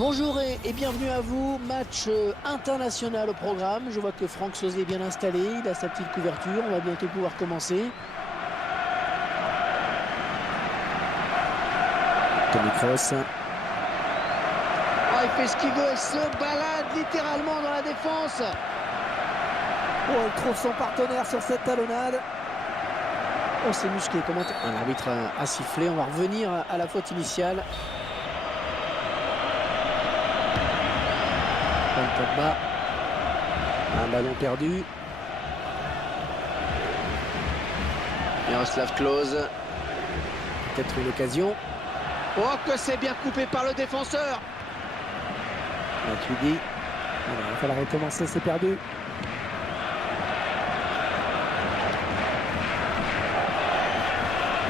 Bonjour et bienvenue à vous. Match international au programme. Je vois que Franck Sauzet est bien installé. Il a sa petite couverture. On va bientôt pouvoir commencer. Toni Kroos. Il fait ce qu'il veut. Il se balade littéralement dans la défense. Il trouve son partenaire sur cette talonnade. On s'est musclé. L'arbitre a sifflé. On va revenir à la faute initiale. Pogba. Un ballon perdu. Miroslav Klose. Peut-être une occasion. Oh, que c'est bien coupé par le défenseur. Matuidi. Il va falloir recommencer, c'est perdu.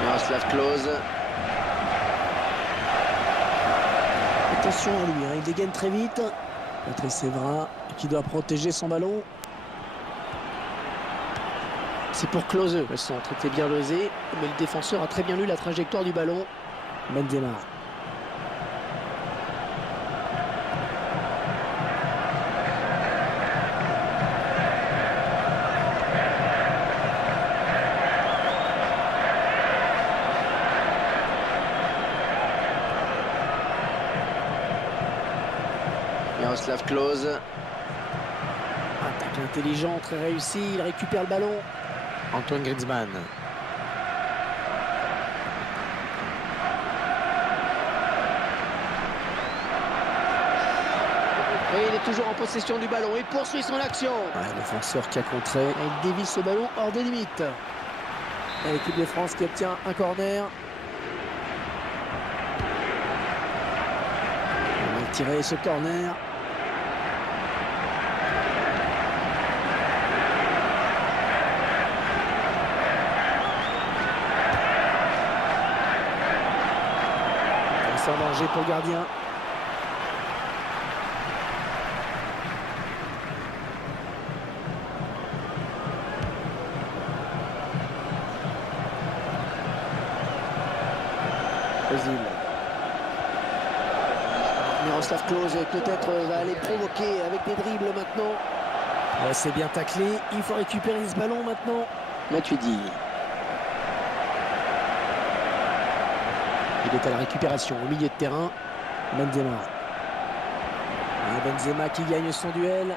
Miroslav Klose. Attention à lui, il dégaine très vite. Patrice Evra qui doit protéger son ballon. C'est pour Klose. Le centre était bien dosé, mais le défenseur a très bien lu la trajectoire du ballon. Benzema. Miroslav Klose. Attaque intelligent, très réussi. Il récupère le ballon. Antoine Griezmann. Et il est toujours en possession du ballon. Il poursuit son action. Le défenseur qui a contré. Et il dévie ce ballon hors des limites. Et l'équipe de France qui obtient un corner. On va tirer ce corner. Sans danger pour le gardien. Ozil. Miroslav Klose peut-être va aller provoquer avec des dribbles maintenant. C'est bien taclé. Il faut récupérer ce ballon maintenant. Matuidi. Il est à la récupération au milieu de terrain. Benzema. Benzema qui gagne son duel.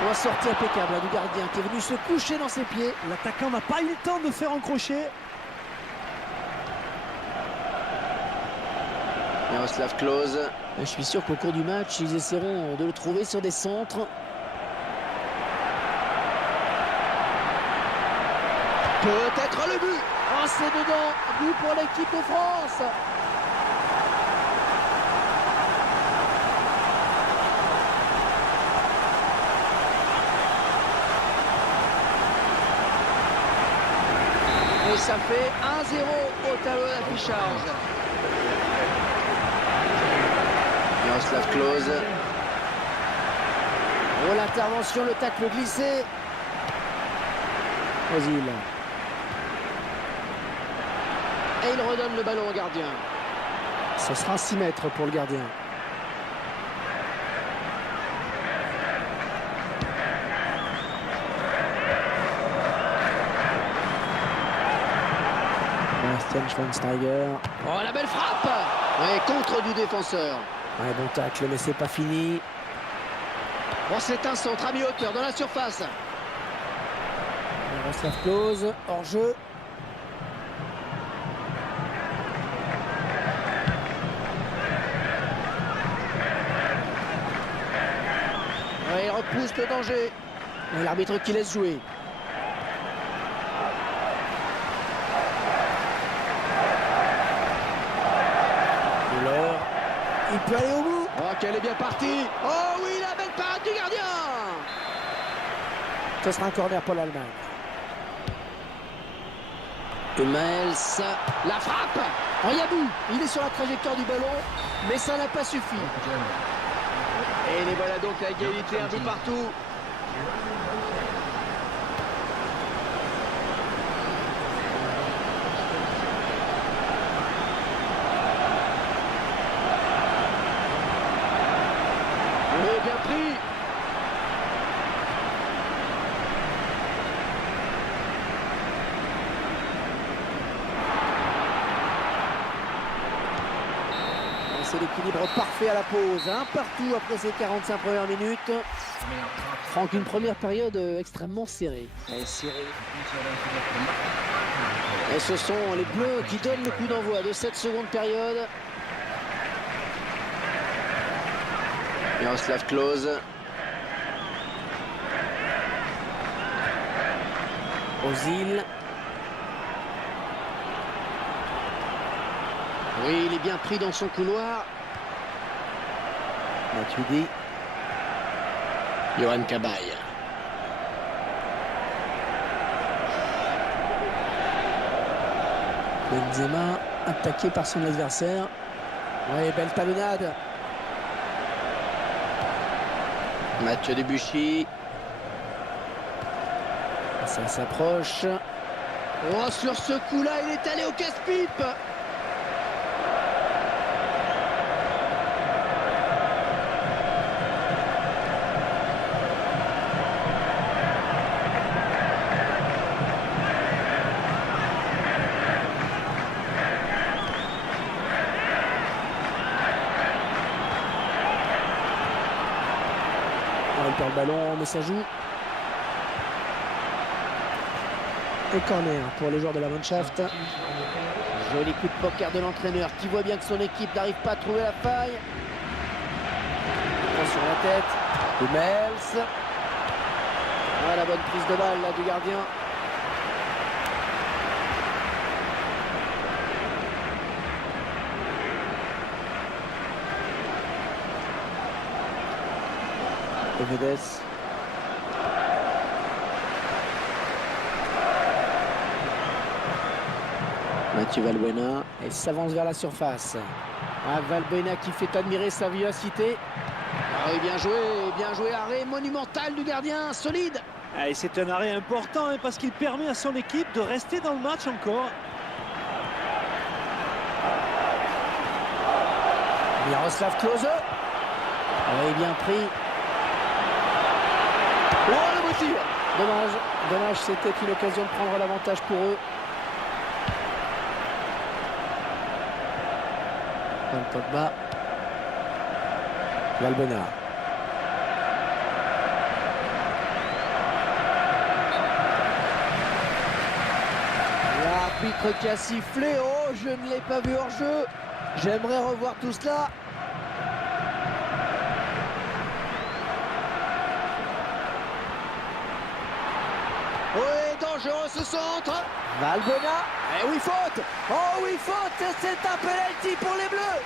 On va sortir impeccable du gardien qui est venu se coucher dans ses pieds. L'attaquant n'a pas eu le temps de faire un crochet. Miroslav Klose. Je suis sûr qu'au cours du match, ils essaieront de le trouver sur des centres. Peut-être le but. Oh, c'est dedans. But pour l'équipe de France. Et ça fait 1-0 au tableau d'affichage. Miroslav Klose. Oh, l'intervention, le tacle glissé. Ozil. Et il redonne le ballon au gardien. Ce sera 6 mètres pour le gardien. Bastian Schweinsteiger. Oh, la belle frappe. Et contre du défenseur. Bon tacle, mais c'est pas fini. Bon, c'est un centre à mi-hauteur dans la surface. Miroslav Klose, hors jeu. Il repousse le danger. Et l'arbitre qui laisse jouer. Müller. Il peut aller au bout. Oh, qu'elle est bien partie. Oh oui, la belle parade du gardien. Ce sera un corner pour l'Allemagne. Hummels, la frappe. Oh, il y a but. Il est sur la trajectoire du ballon, mais ça n'a pas suffi. Et les voilà donc à égalité un peu partout. c'est l'équilibre parfait à la pause. Un partout après ces 45 premières minutes. Franck, une première période extrêmement serrée. Et Et ce sont les Bleus qui donnent le coup d'envoi de cette seconde période. Miroslav Klose. Ozil. Oui, il est bien pris dans son couloir. Matuidi. Yohan Cabaye. Benzema attaqué par son adversaire. Oui, belle talonnade. Mathieu Debuchy. Ça s'approche. Oh, sur ce coup-là, il est allé au casse-pipe. Il perd le ballon, mais ça joue. Et corner pour les joueurs de la Mannschaft. Joli coup de poker de l'entraîneur qui voit bien que son équipe n'arrive pas à trouver la faille. Sur la tête. Hummels. Ah, la bonne prise de balle là, du gardien. Paredes. Mathieu Valbuena et s'avance vers la surface. Ah, Valbuena qui fait admirer sa vivacité. Ah oui, bien joué, arrêt monumental du gardien, solide. Et c'est un arrêt important parce qu'il permet à son équipe de rester dans le match encore. Miroslav Klose. Oui, bien pris. Oh, le beau tir. Dommage, c'était une occasion de prendre l'avantage pour eux. Paul Pogba. Valbuena. L'arbitre qui a sifflé. Oh, je ne l'ai pas vu hors jeu. J'aimerais revoir tout cela. Oui, dangereux ce centre. Valbuena. Eh oui, faute. Oh oui, faute. C'est un penalty pour les Bleus.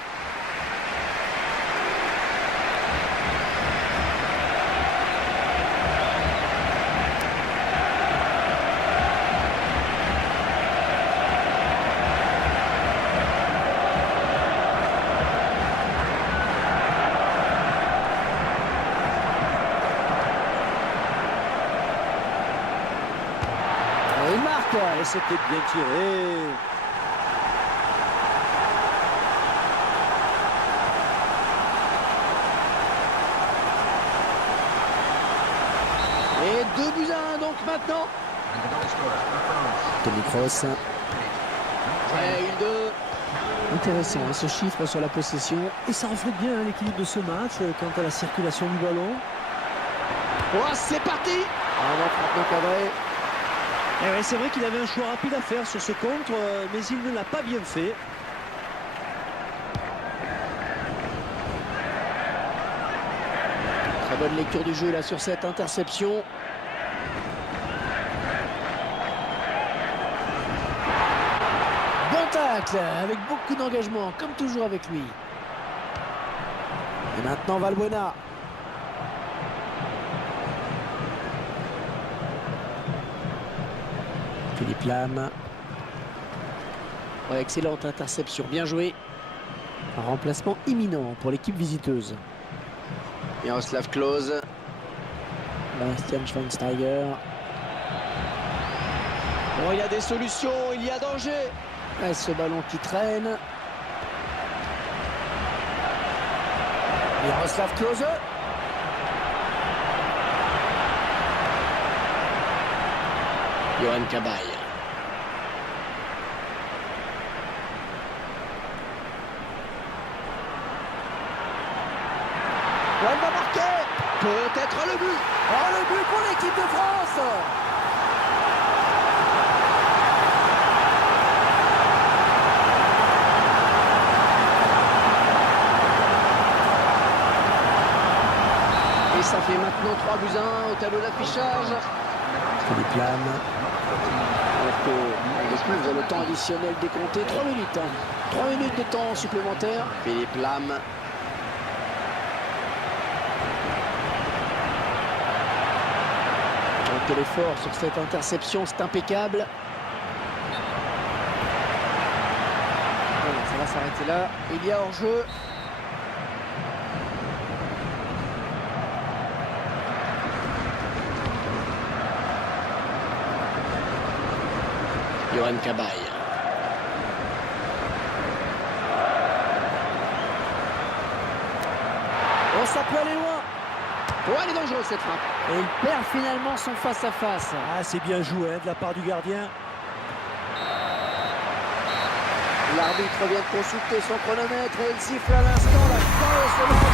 Il marque. Et c'était bien tiré. Et 2-1 donc maintenant. Toni Kroos. Ouais, 1-2. Intéressant ce chiffre sur la possession. Et ça reflète bien l'équilibre de ce match quant à la circulation du ballon. Oh, c'est parti. Ah non, Franck cadré. Et ouais, c'est vrai qu'il avait un choix rapide à faire sur ce contre, mais il ne l'a pas bien fait. Très bonne lecture du jeu là sur cette interception. Bon tacle avec beaucoup d'engagement, comme toujours avec lui. Et maintenant Valbuena. Philippe Lam. Ouais, excellente interception, bien joué. Un remplacement imminent pour l'équipe visiteuse. Miroslav Klose. Bastian Schweinsteiger. Oh, il y a des solutions, il y a danger. Et ce ballon qui traîne. Miroslav Klose. Yohan Cabaye. Elle va marquer. Peut-être le but. Oh, le but pour l'équipe de France. Et ça fait maintenant 3-1 au tableau d'affichage. Philippe Lam. On découvre le temps additionnel décompté. 3 minutes. 3 minutes de temps supplémentaire. Philippe Lam. Quel effort sur cette interception, c'est impeccable. Voilà, ça va s'arrêter là. Il y a hors-jeu. Yohan Cabaye. Oh, ça peut aller loin. Oh, elle est dangereuse cette frappe. Et il perd finalement son face-à-face. Ah, c'est bien joué de la part du gardien. L'arbitre vient de consulter son chronomètre et il siffle à l'instant la fin de ce match.